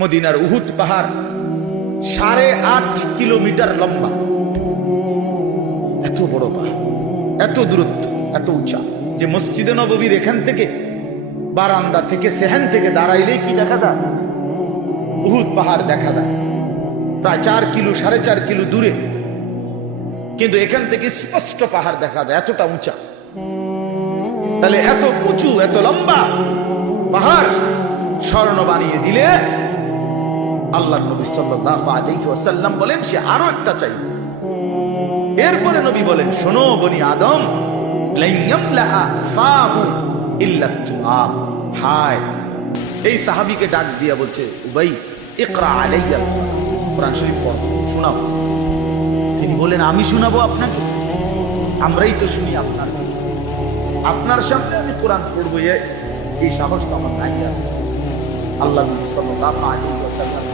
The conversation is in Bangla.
মদিনার উহুদ পাহাড় 8.5 কিলোমিটার লম্বা, এত বড় পাহাড়, এত দূরত্ব, এত উঁচা যে মসজিদে নববীর এখান থেকে বারান্দা থেকে সেহান থেকে দাঁড়াইলে কি দেখা যায়? উহুদ পাহাড় দেখা যায় প্রায় 4 কিলো 4.5 কিলো দূরে, কিন্তু এখান থেকে স্পষ্ট পাহাড় দেখা যায়, এতটা উঁচা। তাহলে এত উঁচু এত লম্বা পাহাড় স্বর্ণ বানিয়ে দিলে আল্লাহ নবী সাল্লাল্লাহু আলাইহি ওয়াসাল্লাম বলেন সে আরো একটা চাই। এরপরে নবী বলেন, শোনো বনি আদম, হায়, এই সাহাবীকে ডাক দিয়া বলছে, উবাই ইকরা আলাইয়া কোরআন শরীফ পড়ো, শোনাও। তিনি বলেন, আমি শোনাবো আপনাকে? আমরাই তো শুনি আপনার সামনে আমি কোরআন পড়বো, এই সাহস তো আমার নাই। আল্লাহ নবী সাল্লাল্লাহু আলাইহি ওয়াসাল্লাম